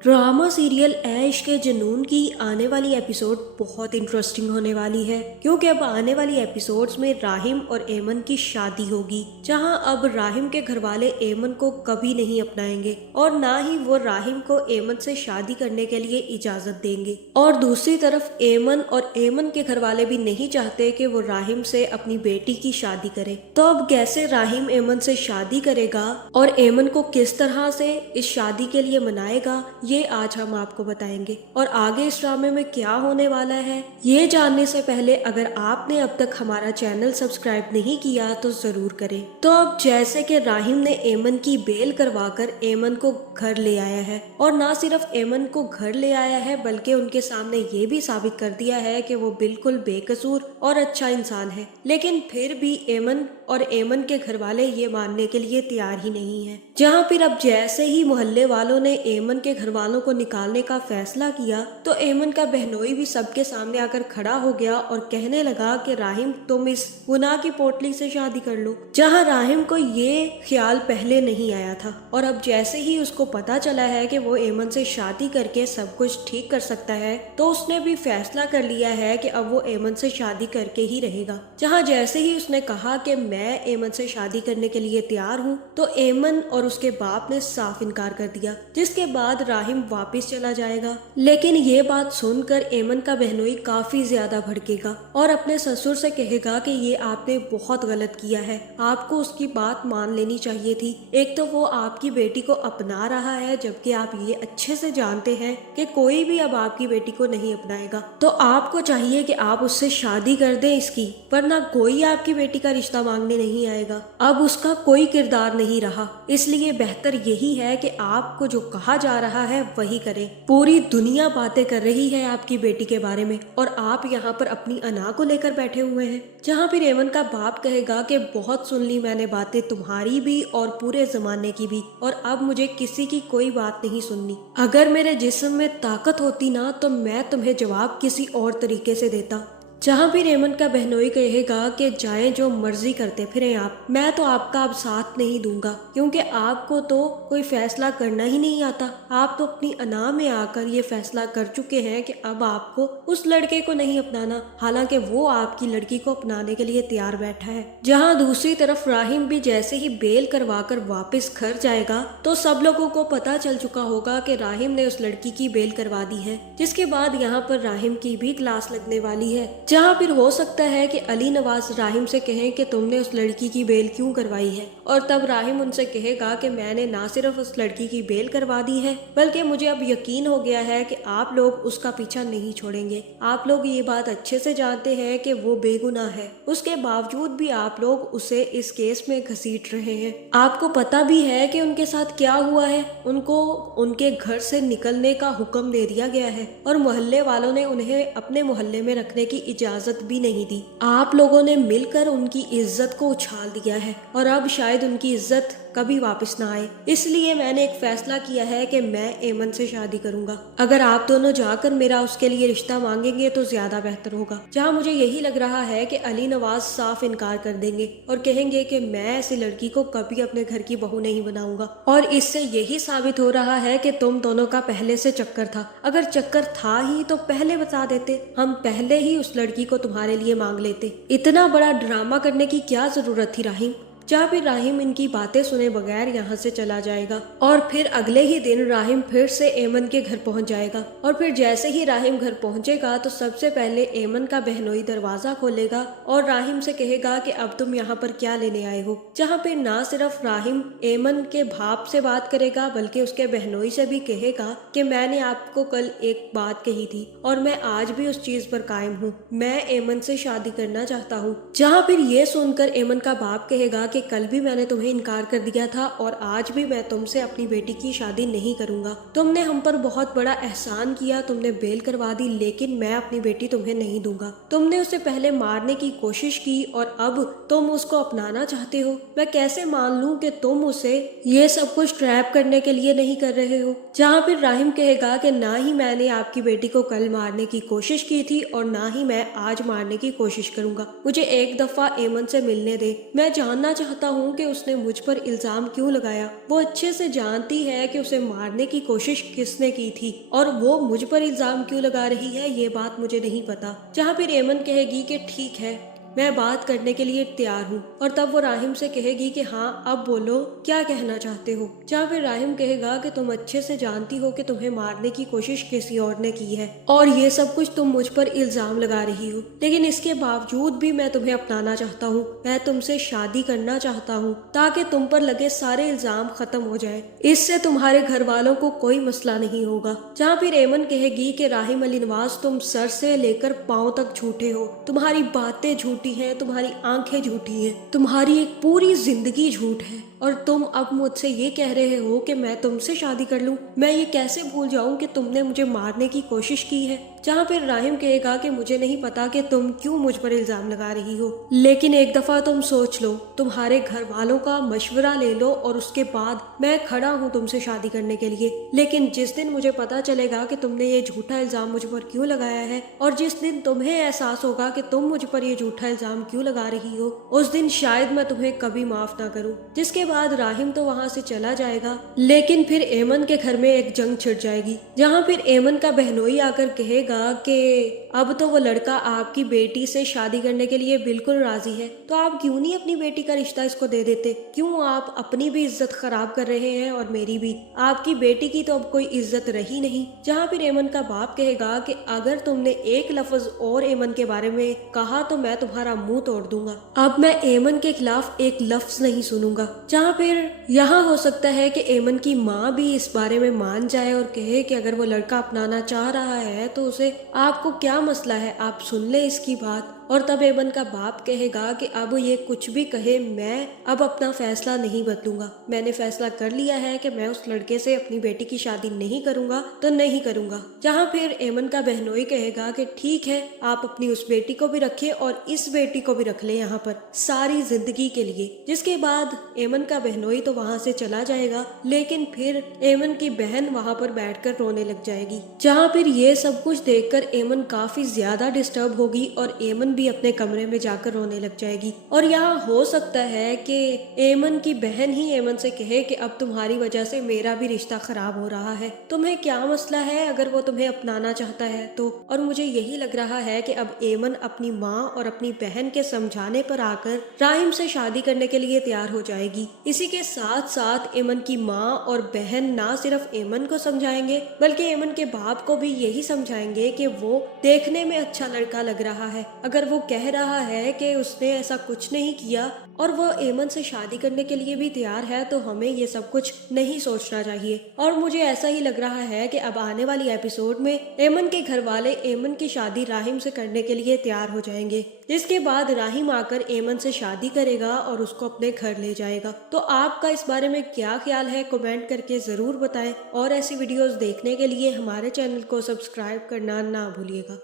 Drama serial ऐश के जुनून की आने वाली एपिसोड बहुत इंटरेस्टिंग होने वाली है, क्योंकि अब आने वाली एपिसोड्स में राहिम और एमन की शादी होगी, जहां अब राहिम के घर वाले एमन को कभी नहीं अपनाएंगे और ना ही वो राहिम को एमन से शादी करने के लिए इजाजत देंगे। और दूसरी तरफ एमन और एमन के घर वाले भी नहीं चाहते कि वो राहिम से अपनी बेटी की शादी करे। तो अब कैसे राहिम एमन से शादी करेगा और एमन को किस तरह से इस शादी के लिए मनाएगा, ये आज हम आपको बताएंगे। और आगे इस ड्रामे में क्या होने वाला है, ये जानने से पहले अगर आपने अब तक हमारा चैनल सब्सक्राइब नहीं किया तो जरूर करें। तो अब जैसे कि राहिम ने एमन की बेल करवाकर एमन को घर ले आया है, और ना सिर्फ एमन को घर ले आया है बल्कि उनके सामने ये भी साबित कर दिया है कि वो बिल्कुल बेकसूर और अच्छा इंसान है। लेकिन फिर भी एमन और एमन के घर वाले ये मानने के लिए तैयार ही नहीं है। जहाँ फिर अब जैसे ही मोहल्ले वालों ने एमन के घर वालों को निकालने का फैसला किया, तो एमन का बहनोई भी सबके सामने आकर खड़ा हो गया और कहने लगा कि राहिम, तुम इस गुनाह की पोटली से शादी कर लो। जहाँ राहिम को ये ख्याल पहले नहीं आया था, और अब जैसे ही उसको पता चला है कि वो एमन से शादी करके सब कुछ ठीक कर सकता है, तो उसने भी फैसला कर लिया है कि अब वो एमन से शादी करके ही रहेगा। जहाँ जैसे ही उसने कहा कि मैं एमन से शादी करने के लिए तैयार हूँ, तो एमन और उसके बाप ने साफ इनकार कर दिया, जिसके बाद राहिम वापस चला जाएगा। लेकिन ये बात सुनकर एमन का बहनोई काफी ज्यादा भड़केगा और अपने ससुर से कहेगा कि ये आपने बहुत गलत किया है, आपको उसकी बात मान लेनी चाहिए थी। एक तो वो आपकी बेटी को अपना रहा है, जबकि आप ये अच्छे से जानते हैं कि कोई भी अब आपकी बेटी को नहीं अपनाएगा। तो आपको चाहिए कि आप उससे शादी कर दें इसकी, वरना कोई आपकी बेटी का रिश्ता मांगने नहीं आएगा। अब उसका कोई किरदार नहीं रहा, इसलिए बेहतर यही है कि आपको जो कहा जा रहा है वही करें। पूरी दुनिया बातें कर रही है आपकी बेटी के बारे में, और आप यहाँ पर अपनी अना को लेकर बैठे हुए हैं। जहाँ फिर एमन का बाप कहेगा कि बहुत सुन ली मैंने बातें, तुम्हारी भी और पूरे जमाने की भी, और अब मुझे किसी की कोई बात नहीं सुननी। अगर मेरे जिस्म में ताकत होती ना, तो मैं तुम्हें जवाब किसी और तरीके से देता। जहाँ भी एमन का बहनोई कहेगा कि जाएं जो मर्जी करते फिरें आप, मैं तो आपका अब साथ नहीं दूंगा, क्योंकि आपको तो कोई फैसला करना ही नहीं आता। आप तो अपनी अना में आकर ये फैसला कर चुके हैं कि अब आपको उस लड़के को नहीं अपनाना, हालांकि वो आपकी लड़की को अपनाने के लिए तैयार बैठा है। जहाँ दूसरी तरफ राहिम भी जैसे ही बेल करवाकर वापस घर जाएगा, तो सब लोगों को पता चल चुका होगा कि राहिम ने उस लड़की की बेल करवा दी है, जिसके बाद यहाँ पर राहिम की भी क्लास लगने वाली है। जहाँ फिर हो सकता है कि अली नवाज राहिम से कहें कि तुमने उस लड़की की बेल क्यों करवाई है, और तब राहिम उनसे कहेगा कि मैंने ना सिर्फ उस लड़की की बेल करवा दी है, बल्कि मुझे अब यकीन हो गया है कि आप लोग उसका पीछा नहीं छोड़ेंगे। आप लोग ये बात अच्छे से जानते हैं कि वो बेगुनाह है, उसके बावजूद भी आप लोग उसे इस केस में घसीट रहे हैं। आपको पता भी है कि उनके साथ क्या हुआ है, उनको उनके घर से निकलने का हुक्म दे दिया गया है, और मोहल्ले वालों ने उन्हें अपने मोहल्ले में रखने की इजाजत भी नहीं दी। आप लोगों ने मिलकर उनकी इज्जत को उछाल दिया है, और अब शायद उनकी इज्जत कभी वापस ना आए। इसलिए मैंने एक फैसला किया है कि मैं एमन से शादी करूंगा। अगर आप दोनों जाकर मेरा उसके लिए रिश्ता मांगेंगे तो ज्यादा बेहतर होगा। जहां मुझे यही लग रहा है कि अली नवाज साफ इनकार कर देंगे और कहेंगे कि मैं ऐसी लड़की को कभी अपने घर की बहू नहीं बनाऊंगा, और इससे यही साबित हो रहा है कि तुम दोनों का पहले से चक्कर था। अगर चक्कर था ही तो पहले बता देते, हम पहले ही उस लड़की को तुम्हारे लिए मांग लेते। इतना बड़ा ड्रामा करने की क्या जरूरत थी राहिम। जहाँ फिर राहिम इनकी बातें सुने बगैर यहाँ से चला जाएगा, और फिर अगले ही दिन राहिम फिर से एमन के घर पहुँच जाएगा। और फिर जैसे ही राहिम घर पहुँचेगा तो सबसे पहले एमन का बहनोई दरवाजा खोलेगा और राहिम से कहेगा कि अब तुम यहाँ पर क्या लेने आए हो। जहाँ पे ना सिर्फ राहिम एमन के बाप से बात करेगा, बल्कि उसके बहनोई से भी कहेगा कि मैंने आपको कल एक बात कही थी और मैं आज भी उस चीज पर कायम हूँ, मैं एमन से शादी करना चाहता हूँ। जहाँ फिर ये सुनकर एमन का बाप कहेगा कि कल भी मैंने तुम्हें इनकार कर दिया था, और आज भी मैं तुमसे अपनी बेटी की शादी नहीं करूंगा। तुमने हम पर बहुत बड़ा एहसान किया, तुमने बेल करवा दी, लेकिन मैं अपनी बेटी तुम्हें नहीं दूंगा। तुमने उसे पहले मारने की कोशिश की और अब तुम उसको अपनाना चाहते हो। मैं कैसे मान लूं कि तुम उसे ये सब कुछ ट्रैप करने के लिए नहीं कर रहे हो। जहाँ फिर राहिम कहेगा कि ना ही मैंने आपकी बेटी को कल मारने की कोशिश की थी और ना ही मैं आज मारने की कोशिश करूंगा। मुझे एक दफा एमन से मिलने दे, मैं जानना चाहता हूँ कि उसने मुझ पर इल्जाम क्यों लगाया। वो अच्छे से जानती है कि उसे मारने की कोशिश किसने की थी और वो मुझ पर इल्जाम क्यों लगा रही है, ये बात मुझे नहीं पता। जहाँ फिर एमन कहेगी कि ठीक है, मैं बात करने के लिए तैयार हूँ। और तब वो राहिम से कहेगी कि हाँ अब बोलो, क्या कहना चाहते हो। जहाँ फिर राहिम कहेगा कि तुम अच्छे से जानती हो कि तुम्हें मारने की कोशिश किसी और ने की है और ये सब कुछ तुम मुझ पर इल्जाम लगा रही हो, लेकिन इसके बावजूद भी मैं तुम्हें अपनाना चाहता हूँ। मैं तुमसे शादी करना चाहता हूँ ताकि तुम पर लगे सारे इल्जाम खत्म हो जाए। इससे तुम्हारे घर वालों को कोई मसला नहीं होगा। जहाँ फिर एमन कहेगी कि राहिम अली नवाज, तुम सर से लेकर पाँव तक झूठे हो। तुम्हारी बातें झूठी हैं, तुम्हारी आंखें झूठी हैं, तुम्हारी एक पूरी जिंदगी झूठ है और तुम अब मुझसे ये कह रहे हो कि मैं तुमसे शादी कर लूं। मैं ये कैसे भूल जाऊं कि तुमने मुझे मारने की कोशिश की है। जहाँ फिर राहिम कहेगा कि मुझे नहीं पता कि तुम क्यों मुझ पर इल्जाम लगा रही हो, लेकिन एक दफा तुम सोच लो, तुम्हारे घर वालों का मशवरा ले लो और उसके बाद मैं खड़ा हूँ तुमसे शादी करने के लिए। लेकिन जिस दिन मुझे पता चलेगा कि तुमने ये झूठा इल्जाम मुझ पर क्यों लगाया है और जिस दिन तुम्हें एहसास होगा कि तुम मुझ पर ये झूठा इल्जाम क्यों लगा रही हो, उस दिन शायद मैं तुम्हें कभी माफ ना करूं। जिसके बाद राहिम तो वहाँ से चला जाएगा, लेकिन फिर एमन के घर में एक जंग छिड़ जाएगी। जहाँ फिर एमन का बहनोई आकर कहेगा कि अब तो वो लड़का आपकी बेटी से शादी करने के लिए बिल्कुल राजी है, तो आप क्यों नहीं अपनी बेटी का रिश्ता इसको दे देते। क्यों आप अपनी भी इज्जत खराब कर रहे हैं और मेरी भी। आपकी बेटी की तो अब कोई इज्जत रही नहीं। जहाँ फिर एमन का बाप कहेगा कि अगर तुमने एक लफ्ज और एमन के बारे में कहा तो मैं तुम्हारा मुंह तोड़ दूंगा। अब मैं एमन के खिलाफ एक लफ्ज नहीं सुनूंगा। जहाँ फिर यहाँ हो सकता है कि एमन की माँ भी इस बारे में मान जाए और कहे कि अगर वो लड़का अपनाना चाह रहा है तो उसे, आपको क्या मसला है, आप सुन ले इसकी बात। और तब एमन का बाप कहेगा कि अब ये कुछ भी कहे, मैं अब अपना फैसला नहीं बदलूंगा। मैंने फैसला कर लिया है कि मैं उस लड़के से अपनी बेटी की शादी नहीं करूंगा तो नहीं करूंगा। जहाँ फिर एमन का बहनोई कहेगा कि ठीक है, आप अपनी उस बेटी को भी रखिए और इस बेटी को भी रख ले यहाँ पर सारी जिंदगी के लिए। जिसके बाद एमन का बहनोई तो वहाँ से चला जाएगा, लेकिन फिर एमन की बहन वहाँ पर बैठकर रोने लग जाएगी। जहाँ फिर ये सब कुछ देखकर एमन काफी ज्यादा डिस्टर्ब होगी और एमन भी अपने कमरे में जाकर रोने लग जाएगी। और यहाँ हो सकता है कि एमन की बहन ही एमन से कहे कि अब तुम्हारी वजह से मेरा भी रिश्ता खराब हो रहा है, तुम्हें क्या मसला है अगर वो तुम्हें अपनाना चाहता है तो। और मुझे यही लग रहा है कि अब एमन अपनी माँ और अपनी बहन के समझाने पर आकर राहिम से शादी करने के लिए तैयार हो जाएगी। इसी के साथ साथ एमन की माँ और बहन ना सिर्फ एमन को समझाएंगे बल्कि एमन के बाप को भी यही समझाएंगे कि वो देखने में अच्छा लड़का लग रहा है। अगर वो कह रहा है कि उसने ऐसा कुछ नहीं किया और वो एमन से शादी करने के लिए भी तैयार है तो हमें ये सब कुछ नहीं सोचना चाहिए। और मुझे ऐसा ही लग रहा है कि अब आने वाली एपिसोड में एमन के घर वाले एमन की शादी राहिम से करने के लिए तैयार हो जाएंगे, जिसके बाद राहिम आकर एमन से शादी करेगा और उसको अपने घर ले जाएगा। तो आपका इस बारे में क्या ख्याल है, कमेंट करके जरूर बताएं और ऐसी वीडियोस देखने के लिए हमारे चैनल को सब्सक्राइब करना ना भूलिएगा।